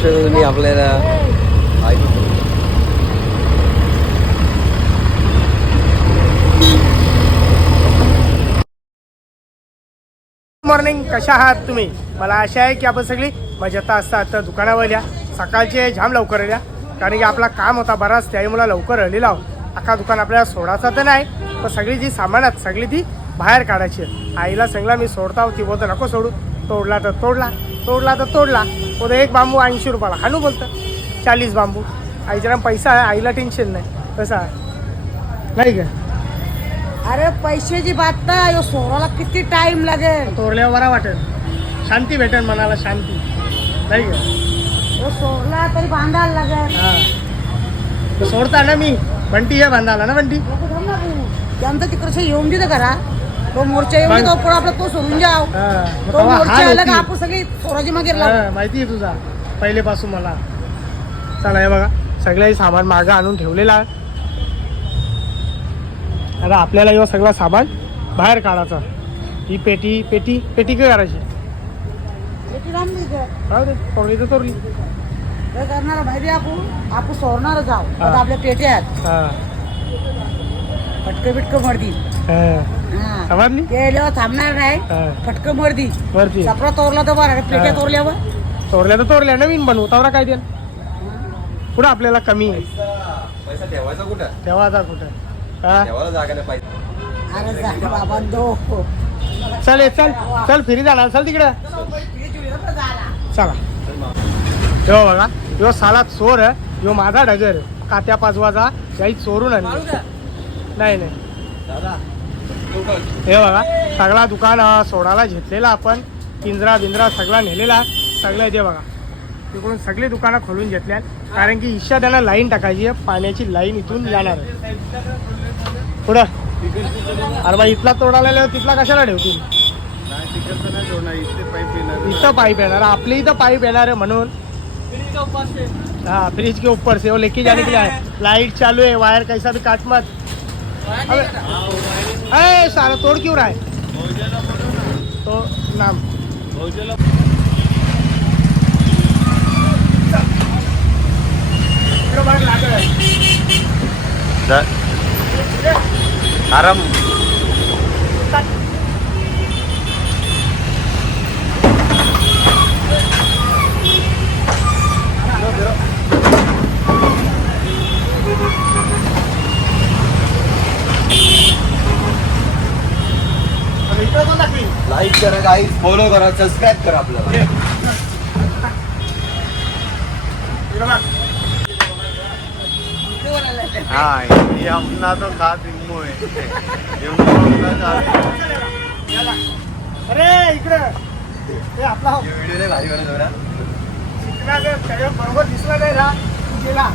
शकता तुम्ही आपल्याला? मॉर्निंग कशा आहात तुम्ही? मला आशा आहे की आपण सगळी मजेत असतात. तर दुकानावर या. सकाळचे जाम लवकर या कारण की आपला काम होता बराच त्याही मला लवकर हल्ली लाव अख्खा दुकान आपल्याला सोडायचं तर नाही पण सगळी जी सामान आहेत सगळी ती बाहेर काढायची आईला सांगला मी सोडता होती बोलतो नको सोडू. तोडला तर तोडला. तोडला तर तोडला. बोलतो एक बांबू ऐंशी रुपयाला. हानू बोलतं. चाळीस बांबू. आईच्या पैसा आहे. आईला टेन्शन नाही. कसं आहे. नाही का? अरे पैशाची बात नाही. यो सोराला किती टाइम लागेल? तोडल्यावर बरा वाटेल. शांती भेटेल मनाला शांती. नाही का? यो सोरला तरी बांधायला लागेल. हा. तो सोडता ना मी. बंटी आहे बांधाला ना बंटी? ना. त्यांचं तिकडचं येऊन देतं करा. तो मोर्चा येऊन देतो पुढे आपला तो सोडून जाव. मग तो तेव्हा मोर्चा हाल आला का होती. आपण सगळी सोराची मागे लावू? हा, माहिती आहे तुझा. पहिलेपासून मला. चला हे बघा. सगळंही सामान मागं आणून ठेवलेलं आहे. आता आपल्याला यो सगळं सामान बाहेर काढायचं. ही पेटी पेटी पेटी काय करायची? लांब? राहू दे तर करणार माहिती आपण? आपण सोडणार जाऊ हा. आता आपल्या पेट्या आहेत. हा. फटकं बिटकं मरदी हा. समजली गेल्यावर थांबणार नाही. वरती सपरा तोरला तर बरं. पेट्या हा. तोरल्यावर. तोरल्या तर तोरल्या. नवीन बनवू. तवरा काय द्याल पुढं आपल्याला कमी आहे? पैसा ठेवायचा कुठं? तेव्हा आता कुठं ठेवायला जागा नाही पाहिजे. अरे जा बाबा दो चल चल. चल फिरी जाणार चल तिकडं. चला. यो बघा. यो साला चोर आहे. यो माझा डगर आहे. कात्या पाचवाचा याही चोरून आणली. नाही नाही. दादा हे बघा सगळा दुकान सोडायला घेतलेला आपण. पिंजरा बिंजरा सगळा नेलेला. सगळं ते बघा तिकडून सगळी दुकानं खोलून घेतल्या कारण की इच्छा त्यांना लाईन टाकायची आहे. पाण्याची लाईन इथून जाणार आहे. पुढं. अरे बा इथला तोडायला तिथला कशाला ठेवतील? इथं पाईप येणार. आपली इथं पाईप येणार आहे म्हणून. हाँ फ्रिज के ऊपर से. वो लेके जाने के लिए लाइट चालू है वायर कैसा भी काट मत अरे सारा तोड़ क्यों रहा है तो नाम. आराम. लाईक करा गाईज फॉलो करा सबस्क्राईब करा आपल्याला. हाँ ये तो खास है खास अरे इकडं. ते आपला. व्हिडिओ भारी बनवतो ना बरोबर दिसला नाही ना गेला.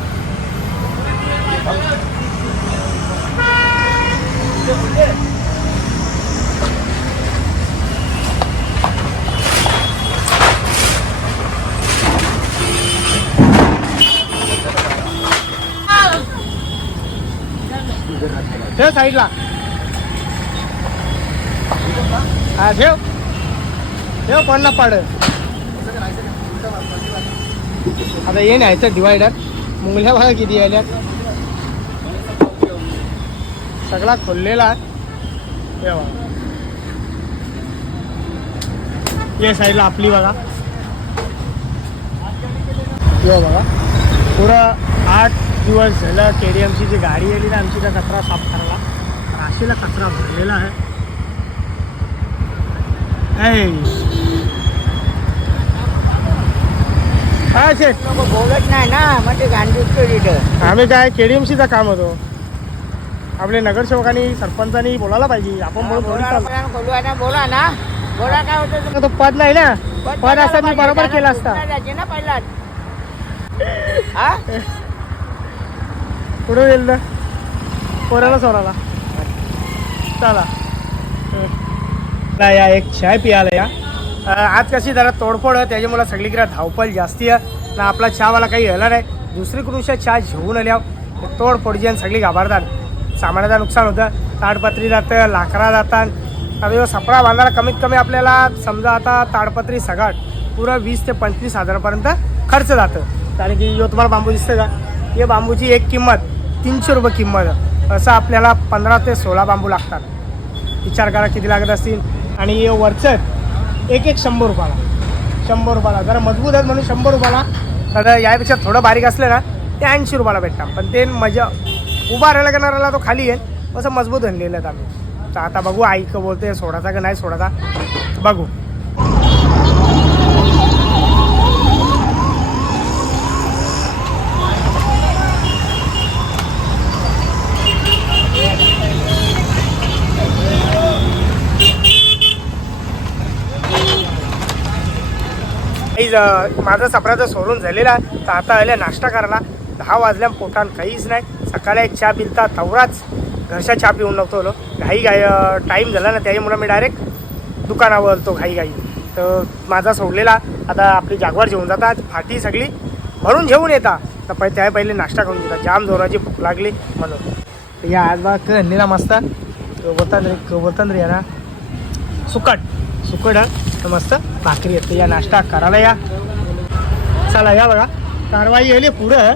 ठेव साईडला. हा ठेव. ठेव पडला पाड. आता ये न्यायचं डिवायडर मुंगल्या बघा किती आल्यात सगळा खोललेला. आहे ये साईडला आपली बघा. ये बघा. पुढं आठ दिवस झालं के डी एमची जी गाडी आली ना आमची त्या कचरा साफ करायला. राशीला कचरा भरलेला आहे. हा शेठ बोलत नाही ना गांडूचं तिथं आम्ही काय केडीएमसीचं काम होतो. आपले नगरसेवकांनी सरपंचांनी बोलायला पाहिजे. आपण बोलून बोला ना बोला काय होतं? तो पद नाही ना. पद असं मी बरोबर केला असता. ना पहिला हा? पुढे गेल ना पोराला सोराला चला. या एक चाय पियाला या. आज कशी जरा तोडफोड आहे त्याच्यामुळे सगळीकडे धावपळ जास्ती आहे. ना आपला चहावाला काही झाला नाही. दुसरीकडून चहा घेऊन आल्या. तोडफोड जी आणि सगळी घाबरतात. सामानाचं नुकसान होतं. ताडपत्री जातं लाकरा जातात. आता सपडा सपळा बांधायला कमीत कमी आपल्याला समजा आता ताडपत्री सगळं पुरं वीस ते पंचवीस हजारापर्यंत खर्च जातं. कारण की यवतमाळ बांबू दिसतं का? हे बांबूची एक किंमत तीनशे रुपये किंमत. असं आपल्याला पंधरा ते सोळा बांबू लागतात. विचार करा किती लागत असतील. आणि हे वरचं एक एक शंभर रुपयाला. शंभर रुपयाला. जरा मजबूत आहेत म्हणून शंभर रुपयाला. तर यापेक्षा थोडं बारीक असलं ना ते ऐंशी रुपयाला भेटतात. पण ते मजा उभा राहायला करणाऱ्याला तो खाली येईल. असं मजबूत आणलेलं आहेत आम्ही. तर आता बघू आई का बोलते सोडाचा का नाही सोडाचा बघू. माझा सपराचं सोडून झालेला आहे. तर आता आल्या नाश्ता करायला. दहा वाजल्या पोटान काहीच नाही. सकाळी एक चहा पिलता तवराच घरच्या चहा पिऊन नव्हतो घाई घाई टाईम झाला ना त्याच्यामुळे मी डायरेक्ट दुकानावर आलतो घाई घाई तर माझा सोडलेला. आता आपली जागवार जेवून जातात. फाटी सगळी भरून जेवून येतात. तर पहिले त्या पहिले नाश्ता करून घेतात. जाम जोराची भूक लागली म्हणून. या आज बघा करणीला मस्त. बोलतात रे बोलतात रे ना सुकट. सुकट हा. तर मस्त. भाकरी येते या नाश्ता करायला या. चला या बघा. कारवाई येईल पुढं.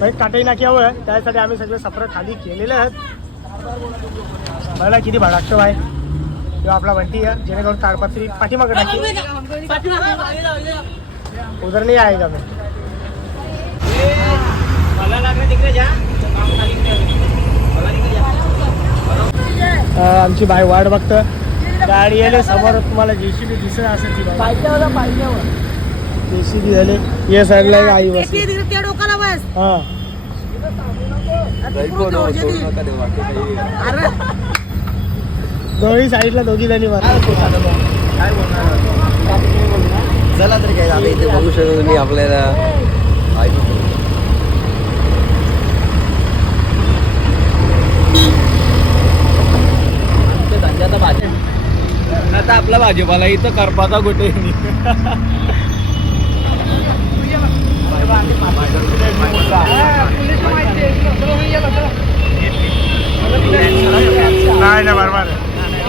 बाई टाटाई नाक्यावर त्यासाठी आम्ही सगळे सफर खाली केलेले आहेत. मला किती भाडागतो आहे किंवा आपला बंटी आहे. जेणेकरून ताडपत्री पाठीमागं टाकी. उधर नाही आहे का आमची बाय वाट बघतं. गाडी आले समोर तुम्हाला जेसीबी दिसत असेल ती जेसीबी झाले. या साईडला एक आई बस तिकडे त्या डोकाला बस. हा. आता ते ती. अरे. दोन्ही साईडला दोघी जणी बोलणार चला तरी काय झालं इथे बघू शकतो तुम्ही आपल्याला. आता आपला भाजीपाला इथं करपाचा कुठे? नाही नाही बरोबर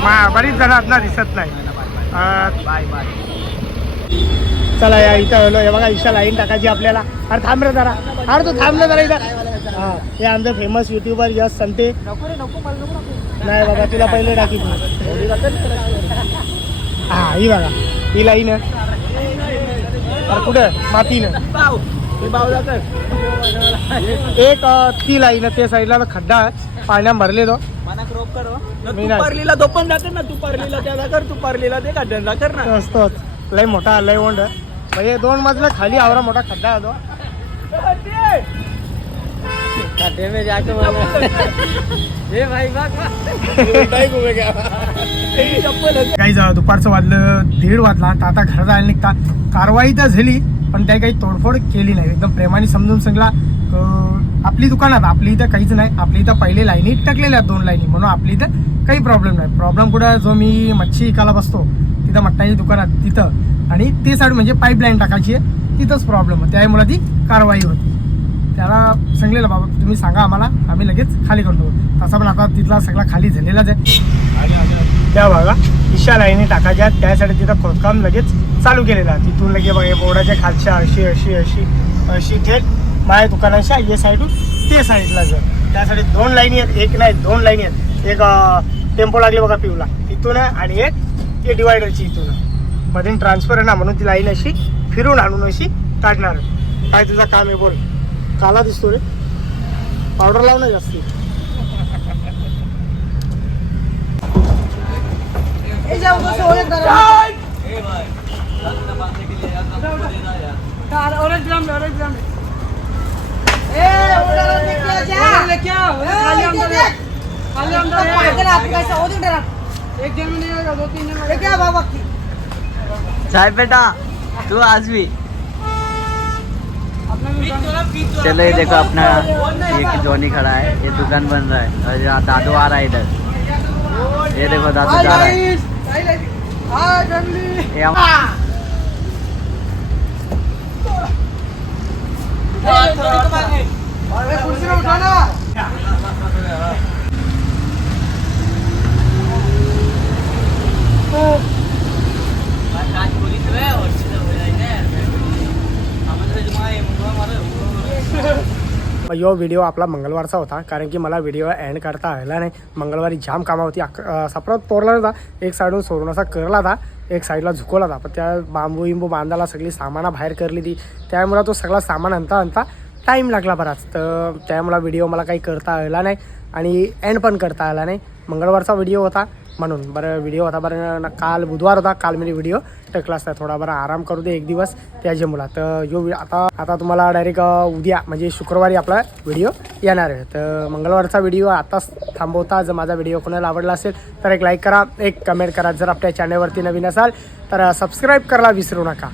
मा बरीच जण आहेत ना दिसत नाही. अं, चला या इथं आलो. हे बघा इशा लाईन टाकायची आपल्याला. अरे थांब रे जरा. अरे तू थांब ना जरा इथं. हा हे आमचं फेमस युट्यूबर यश संते. नाही बाबा तुला पहिले टाकी तू हा ही बघा ही लाईन आहे अरे कुठं मातीनं एक ती लाईन आहे त्या साईडला खड्डा आहे पाण्यात भरले तो मी नाही. पारलीला तो पण जाकर ना तू पारलीला त्याला कर तू पारलीला ते काढण्याला कर ना असतोच लय मोठा लय ओंड म्हणजे दोन मजला खाली आवरा मोठा खड्डा आहे तो काही जा दुपारचं वाजलं दीड वाजला. तर आता घरात जायला निघता. कारवाई तर झाली पण त्या काही तोडफोड केली नाही. एकदम प्रेमाने समजून सांगला आपली दुकानात आपली इथं काहीच नाही. आपली इथं पहिले लाईनी टाकलेल्या आहेत दोन लाईनी. म्हणून आपली इथं काही प्रॉब्लेम नाही. प्रॉब्लेम कुठं? जो मी मच्छी विकायला बसतो तिथं मटणाची दुकानात तिथं. आणि ते साईड म्हणजे पाईपलाईन टाकायची आहे तिथंच प्रॉब्लेम आहे. त्यामुळे ती कारवाई होती. त्याला सांगलेलं बाबा तुम्ही सांगा आम्हाला आम्ही लगेच खाली करतो तसा पण आता तिथला सगळा खाली झालेलाच आहे. त्या भागा इशा लाईनी टाकायच्या त्यासाठी तिथं खोदकाम लगेच चालू केलेलं आहे. तिथून लगे बघा बोर्डाच्या खालच्या अशी अशी अशी अशी थेट माझ्या दुकानाच्या ये साईडून ते साईडला जर त्यासाठी दोन लाईनी आहेत. एक नाही दोन लाईनी आहेत. एक टेम्पो लागले बघा पिवला तिथून आहे आणि एक ते डिवायडरची इथून. आहे. ट्रान्सफर आहे ना म्हणून ती लाईन अशी फिरून आणून अशी काढणार काय तुझं काम आहे बोल. काला दिसतो रे. पावडर लाव जास्ती. नहीं की चाय बेटा तू आज भी चलो ये देखो अपना ये जॉनी खड़ा है ये दुकान बन रहा है और यहाँ दादू आ रहा है इधर ये देखो दादू जा रहा है यो व्हिडिओ आपला मंगळवारचा होता कारण की मला व्हिडिओ एंड करता आला नाही. मंगळवारी जाम कामा होती. सपरात तोरला नव्हता एक साईडून सोडून असा करला होता. एक साईडला झुकवला होता. पण त्या बांबू बिंबू बांधायला सगळी सामाना बाहेर करली ती. त्यामुळे तो सगळा सामान आणता आणता टाईम लागला बराच. तर त्यामुळे व्हिडिओ मला काही करता आला नाही आणि एंड पण करता आला नाही. मंगळवारचा व्हिडिओ होता. म्हणून. बरं व्हिडिओ होता बरं काल बुधवार होता काल मी व्हिडिओ टाकला असता थोडा बरं आराम करू दे एक दिवस. त्याच्या मुला तर जो आता आता तुम्हाला डायरेक्ट उद्या म्हणजे शुक्रवारी आपला व्हिडिओ येणार आहे. तर मंगळवारचा व्हिडिओ आताच थांबवता. जर माझा व्हिडिओ कोणाला आवडला असेल तर एक लाईक करा. एक कमेंट करा. जर आपल्या चॅनलवरती नवीन असाल तर सबस्क्राईब करायला विसरू नका.